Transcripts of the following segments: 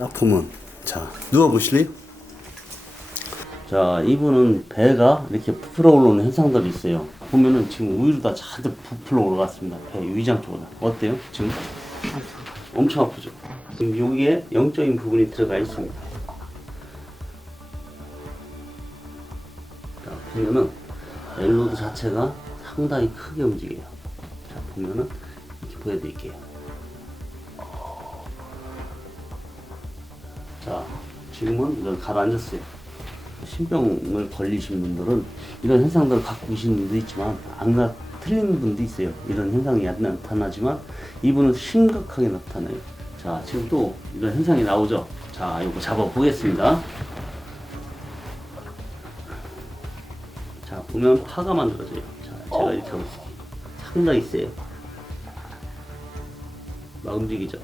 아프면 자 누워 보실래요? 자 이분은 배가 이렇게 부풀어 올라오는 현상들이 있어요. 보면은 지금 위로 다 잔뜩 부풀어 올라갔습니다. 배 위장 쪽으로 어때요? 지금 엄청 아프죠. 지금 여기에 영적인 부분이 들어가 있습니다. 자 보면은 엘로드 자체가 상당히 크게 움직여요. 자 보면은 이렇게 보여드릴게요. 자, 지금은 이걸 가라앉았어요. 신병을 걸리신 분들은 이런 현상들을 갖고 계시는 분도 있지만 안 가, 틀린 분도 있어요. 이런 현상이 안 나타나지만 이분은 심각하게 나타나요. 자, 지금 또 이런 현상이 나오죠. 자, 이거 잡아 보겠습니다. 자, 보면 파가 만들어져요. 자, 제가 이렇게 하고 있어요. 상당히 세요. 막 움직이죠.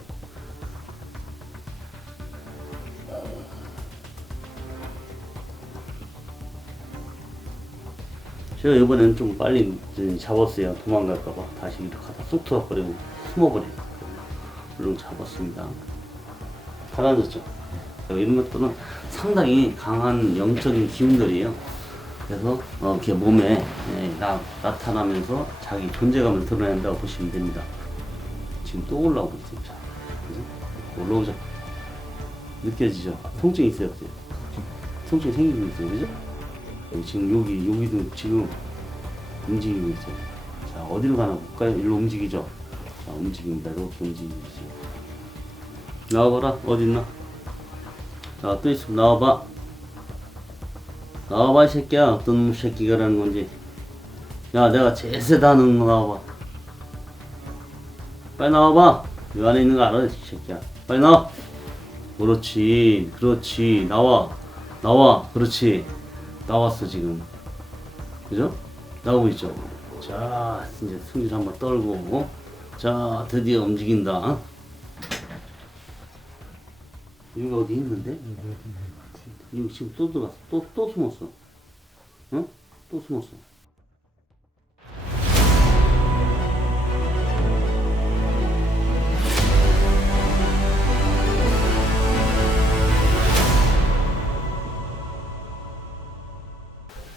제가 이번에는 좀 빨리 좀 잡았어요. 도망갈까봐. 다시 이렇게 하다 쑥 들어버리고 숨어버려요. 물론 잡았습니다. 가라앉았죠. 이런 것들은 상당히 강한 영적인 기운들이에요. 그래서 어, 이렇게 몸에 예, 나, 나타나면서 자기 존재감을 드러낸다고 보시면 됩니다. 지금 또 올라오고 그죠? 올라오죠. 느껴지죠? 통증이 있어요, 없어요? 통증이 생기고 있어요, 그죠? 지금 여기 여기도 지금 움직이고 있어요. 자 어디로 가나 볼까요? 일로 움직이죠. 자 움직입니다. 이렇게 움직이고 있어요. 나와봐라 어디 있나? 자 또 있으면 나와봐. 나와봐 이 새끼야 어떤 놈 새끼가라는 건지. 야 내가 제일 세다는 거 나와봐. 빨리 나와봐. 이 안에 있는 거 알아 이 새끼야. 빨리 나와. 그렇지 그렇지 나와 나와 그렇지. 나왔어 지금 그죠? 나오고 있죠 자 이제 승질 한번 떨고 어? 자 드디어 움직인다 여기 어디 있는데? 여기 지금 또 들어갔어 또, 또 숨었어 어? 또 숨었어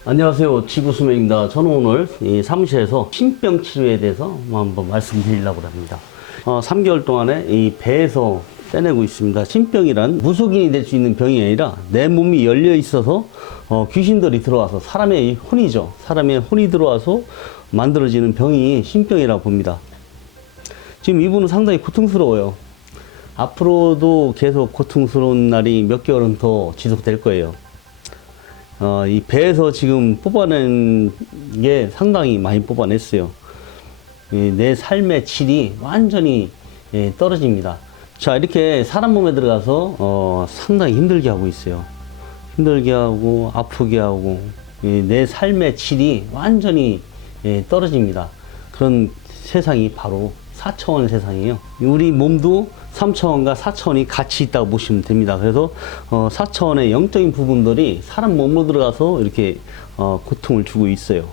안녕하세요. 지구수명입니다. 저는 오늘 이 사무실에서 신병 치료에 대해서 한번 말씀드리려고 합니다. 어, 3개월 동안에 이 배에서 떼내고 있습니다. 신병이란 무속인이 될 수 있는 병이 아니라 내 몸이 열려 있어서 어, 귀신들이 들어와서 사람의 혼이죠. 사람의 혼이 들어와서 만들어지는 병이 신병이라고 봅니다. 지금 이분은 상당히 고통스러워요. 앞으로도 계속 고통스러운 날이 몇 개월은 더 지속될 거예요. 어, 이 배에서 지금 뽑아낸 게 상당히 많이 뽑아냈어요. 이내 삶의 질이 완전히 예, 떨어집니다. 자, 이렇게 사람 몸에 들어가서 어, 상당히 힘들게 하고 있어요. 힘들게 하고 아프게 하고 이내 삶의 질이 완전히 예, 떨어집니다. 그런 세상이 바로 4차원 세상이에요. 우리 몸도 3차원과 4차원이 같이 있다고 보시면 됩니다. 그래서 어, 4차원의 영적인 부분들이 사람 몸으로 들어가서 이렇게 어, 고통을 주고 있어요.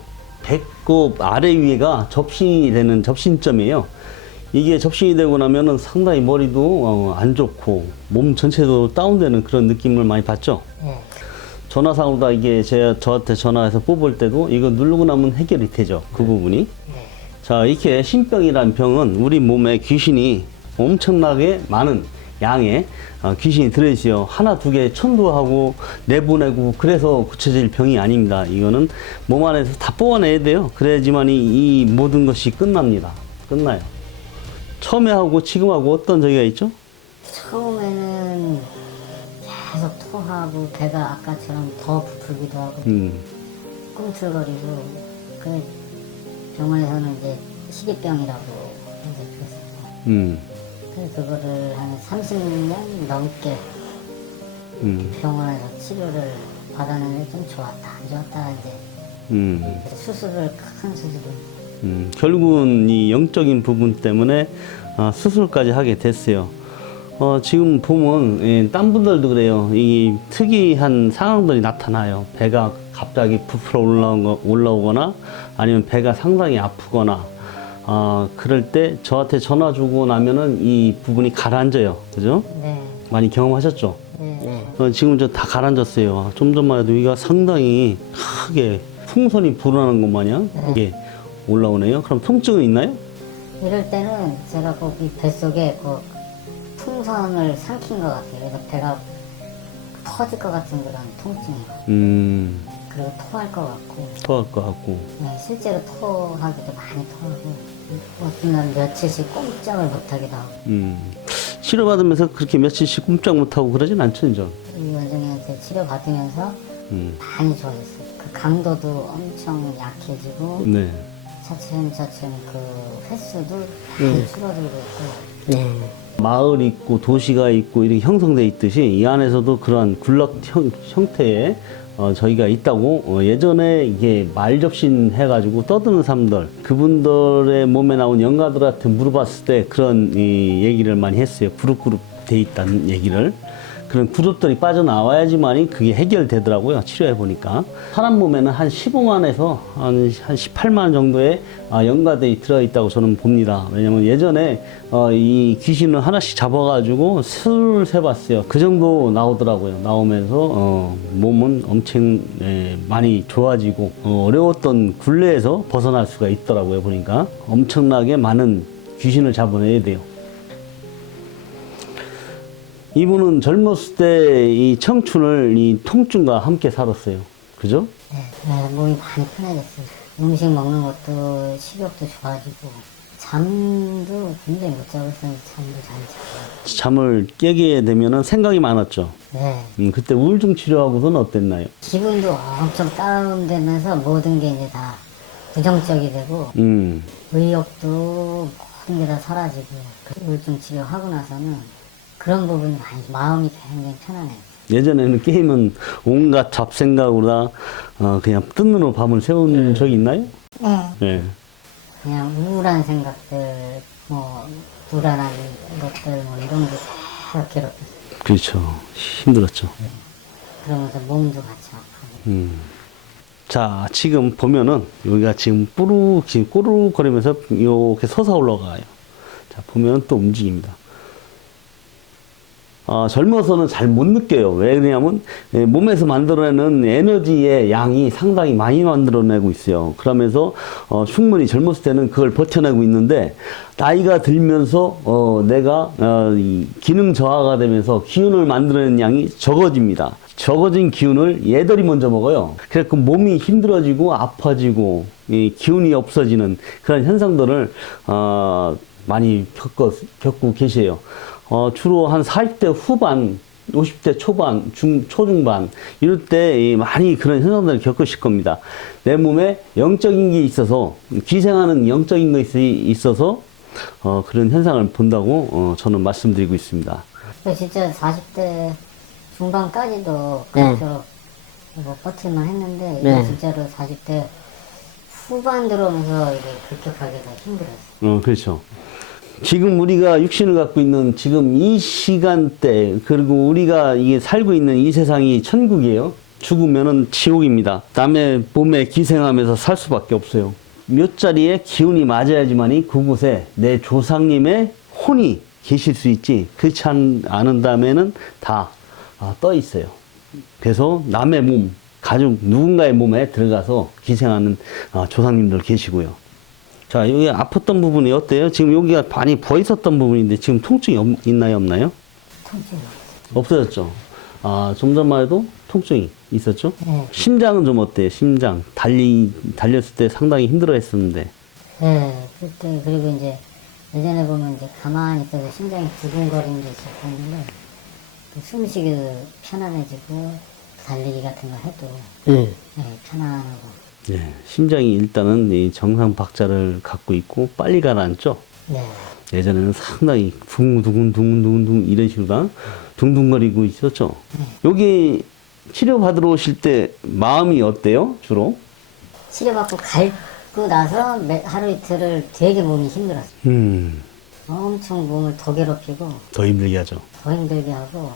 배꼽 아래 위에가 접신이 되는 접신점이에요. 이게 접신이 되고 나면은 상당히 머리도 어, 안 좋고 몸 전체도 다운되는 그런 느낌을 많이 받죠. 네. 전화상으로 다 이게 제가 저한테 전화해서 뽑을 때도 이거 누르고 나면 해결이 되죠. 그 부분이. 네. 자, 이렇게 신병이란 병은 우리 몸에 귀신이 엄청나게 많은 양의 어, 귀신이 들어있어요. 하나, 두 개 천도하고 내보내고 그래서 고쳐질 병이 아닙니다. 이거는 몸 안에서 다 뽑아내야 돼요. 그래야지만 이, 이 모든 것이 끝납니다. 끝나요. 처음에 하고 지금하고 어떤 저기가 있죠? 처음에는 계속 토하고 배가 아까처럼 더 부풀기도 하고 음, 꿈틀거리고 그 병원에서는 이제 식이병이라고 이제 그랬었고 음, 그래서 그거를 한 30년 넘게 음, 병원에서 치료를 받았는데 좀 좋았다 안 좋았다 이제 음. 수술을 큰 수술을 음, 결국은 이 영적인 부분 때문에 어, 수술까지 하게 됐어요. 어, 지금 보면 예, 딴 분들도 그래요. 이 특이한 상황들이 나타나요. 배가 갑자기 부풀어 올라오거, 올라오거나 아니면 배가 상당히 아프거나 어, 그럴 때 저한테 전화 주고 나면은 이 부분이 가라앉아요. 그죠? 네 많이 경험하셨죠? 네. 어, 지금 저 다 가라앉았어요. 좀 전만 해도 여기가 상당히 크게 풍선이 불어나는 것 마냥 이게 올라오네요. 그럼 통증은 있나요? 이럴 때는 제가 꼭이 뱃속에 그 풍선을 삼킨 것 같아요. 그래서 배가 터질 것 같은 그런 통증이에요. 음, 그리고 토할 것 같고, 토할 것 같고. 네, 실제로 토하기도 많이 토하고, 어떤 날 며칠씩 꼼짝을 못하기도 하고, 음. 치료받으면서 그렇게 며칠씩 꼼짝 못하고 그러진 않죠, 이제. 이 원장님한테 치료받으면서 음. 많이 좋아졌어요. 그 감도도 엄청 약해지고, 네. 차츰 차츰 그 횟수도 많이 줄어들고 있고, 마을 있고 도시가 있고 이렇게 형성돼 있듯이 이 안에서도 그러한 굴락 형, 형태의 어, 저희가 있다고 어, 예전에 이게 말 접신 해가지고 떠드는 사람들 그분들의 몸에 나온 영가들한테 물어봤을 때 그런 이 얘기를 많이 했어요. 그룹 그룹 돼 있다는 얘기를 그런 그룹들이 빠져나와야지만이 그게 해결되더라고요 치료해 보니까. 사람 몸에는 한 15만에서 한, 한 18만 정도의 아, 연가들이 들어 있다고 저는 봅니다. 왜냐면 예전에 어, 이 귀신을 하나씩 잡아가지고 수를 세봤어요. 그 정도 나오더라고요 나오면서. 어, 몸은 엄청 예, 많이 좋아지고 어, 어려웠던 굴레에서 벗어날 수가 있더라고요 보니까. 엄청나게 많은 귀신을 잡아내야 돼요 이분은 젊었을 때 이 청춘을 이 통증과 함께 살았어요. 그죠? 네, 네, 몸이 많이 편해졌어요. 음식 먹는 것도 식욕도 좋아지고, 잠도 굉장히 못 자고 있었는데 잠도 잘 자고. 잠을 깨게 되면은 생각이 많았죠. 네. 음, 그때 우울증 치료하고서는 어땠나요? 기분도 엄청 다운되면서 모든 게 이제 다 부정적이 되고, 음, 의욕도 모든 게 다 사라지고, 그 우울증 치료하고 나서는 그런 부분이 많이, 마음이 굉장히 편안해요. 예전에는 게임은 온갖 잡생각으로 어, 그냥 뜬 눈으로 밤을 새운 적이 있나요? 네. 네. 그냥 우울한 생각들, 뭐, 불안한 것들, 뭐, 이런 게 계속 괴롭혔어요. 그렇죠. 힘들었죠. 그러면서 몸도 같이 아파요. 음. 자, 지금 보면은 여기가 지금 뿌르, 지금 꼬르륵 거리면서 이렇게 솟아 올라가요. 자, 보면 또 움직입니다. 아, 젊어서는 잘 못 느껴요. 왜 그러냐면 예, 몸에서 만들어내는 에너지의 양이 상당히 많이 만들어내고 있어요. 그러면서 어, 충분히 젊었을 때는 그걸 버텨내고 있는데 나이가 들면서 어, 내가 어, 이 기능 저하가 되면서 기운을 만들어내는 양이 적어집니다. 적어진 기운을 얘들이 먼저 먹어요. 그래서 그 몸이 힘들어지고 아파지고 이 기운이 없어지는 그런 현상들을 어, 많이 겪어, 겪고 계세요. 어, 주로 한 40대 후반, 50대 초반, 중, 초중반, 이럴 때이 많이 그런 현상들을 겪으실 겁니다. 내 몸에 영적인 게 있어서, 기생하는 영적인 것이 있어서, 어, 그런 현상을 본다고, 어, 저는 말씀드리고 있습니다. 진짜 40대 중반까지도 그렇게 뭐 버틸만 했는데, 네. 진짜로 40대 후반 들어오면서 이게 급격하게가 힘들었어요. 어, 그렇죠. 지금 우리가 육신을 갖고 있는 지금 이 시간대, 그리고 우리가 이게 살고 있는 이 세상이 천국이에요. 죽으면은 지옥입니다. 남의 몸에 기생하면서 살 수밖에 없어요. 몇 자리에 기운이 맞아야지만이 그곳에 내 조상님의 혼이 계실 수 있지. 그렇지 않, 않은다면은 다 아, 떠 있어요. 그래서 남의 몸, 가족 누군가의 몸에 들어가서 기생하는 아, 조상님들 계시고요. 자, 여기 아팠던 부분이 어때요? 지금 여기가 많이 부어 있었던 부분인데 지금 통증이 없, 있나요, 없나요? 통증이. 없어졌죠. 아, 좀 전만 해도 통증이 있었죠? 네. 심장은 좀 어때요? 심장. 달리, 달렸을 때 상당히 힘들어 했었는데. 네, 그때, 그리고 이제 예전에 보면 이제 가만히 있어서 심장이 두근거리는 게 있었는데, 그 숨쉬기도 편안해지고, 달리기 같은 거 해도, 네, 편안하고, 예, 심장이 일단은 이 정상 박자를 갖고 있고 빨리 가라앉죠? 네. 예전에는 상당히 둥둥둥 둥둥둥 이런 식으로 둥둥거리고 있었죠. 여기 치료 받으러 오실 때 마음이 어때요? 주로? 치료 받고 갈고 나서 매- 하루 이틀을 되게 몸이 힘들었어요. 음, 엄청 몸을 더 괴롭히고, 더 힘들게 하죠. 더 힘들게 하고,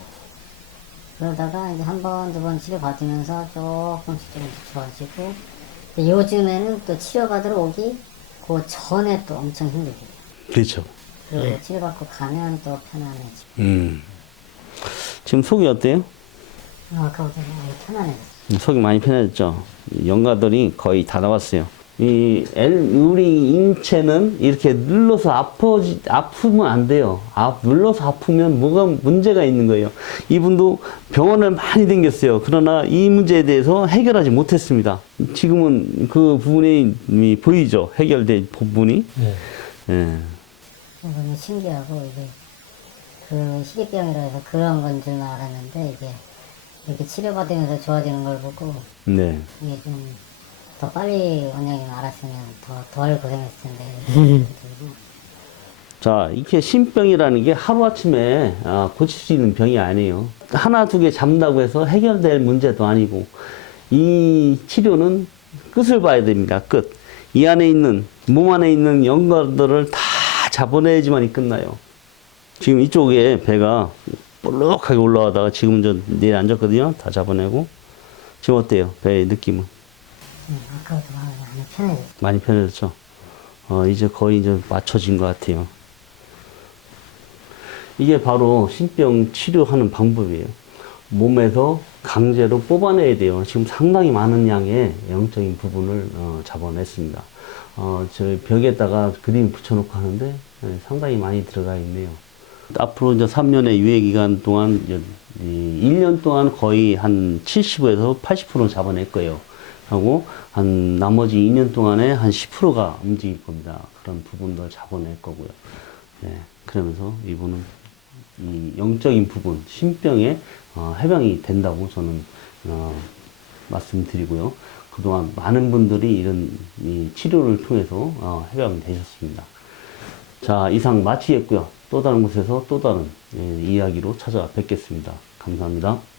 그러다가 이제 한 번, 두 번 치료 받으면서 조금씩 조금씩 좋아지고, 요즘에는 또 치료받으러 오기, 그 전에 또 엄청 힘들게. 그렇죠. 그리고 치료받고 가면 또 편안해지고. 음. 지금 속이 어때요? 어, 아까보다 많이 편안해졌어. 속이 많이 편해졌죠. 연가들이 거의 다 나왔어요. 이 엘, 우리 인체는 이렇게 눌러서 아프지, 아프면 안 돼요. 아, 눌러서 아프면 뭐가 문제가 있는 거예요. 이분도 병원을 많이 다녔어요. 그러나 이 문제에 대해서 해결하지 못했습니다. 지금은 그 부분이 이 보이죠. 해결된 부분이. 네. 예. 너무 신기하고 이게 그 희귀병이라 해서 그런 건 줄 알았는데 이게 이렇게 치료받으면서 좋아지는 걸 보고 네. 이게 좀 더 빨리 원장님 알았으면 더 덜 고생했을 텐데 자, 이렇게 신병이라는 게 하루아침에 아, 고칠 수 있는 병이 아니에요. 하나, 두 개 잡는다고 해서 해결될 문제도 아니고, 이 치료는 끝을 봐야 됩니다. 끝. 이 안에 있는, 몸 안에 있는 연관들을 다 잡아내야지만이 끝나요. 지금 이쪽에 배가 볼록하게 올라가다가 지금 저 내일 앉았거든요. 다 잡아내고. 지금 어때요? 배의 느낌은? 음, 아까부터 많이 편해졌어. 많이 편해졌죠. 어, 이제 거의 이제 맞춰진 것 같아요. 이게 바로 신병 치료하는 방법이에요. 몸에서 강제로 뽑아내야 돼요. 지금 상당히 많은 양의 영적인 부분을 어, 잡아냈습니다. 어, 저 벽에다가 그림 붙여놓고 하는데 예, 상당히 많이 들어가 있네요. 앞으로 이제 3년의 유예 기간 동안 이제 이 1년 동안 거의 한 70에서 80% 잡아낼 거예요. 하고 한 나머지 2년 동안에 한 10%가 움직일 겁니다. 그런 부분들 잡아낼 거고요. 네, 그러면서 이분은 이 영적인 부분, 신병에 어, 해방이 된다고 저는 어, 말씀드리고요. 그동안 많은 분들이 이런 이 치료를 통해서 어, 해방이 되셨습니다. 자, 이상 마치겠고요. 또 다른 곳에서 또 다른 예, 이야기로 찾아뵙겠습니다. 감사합니다.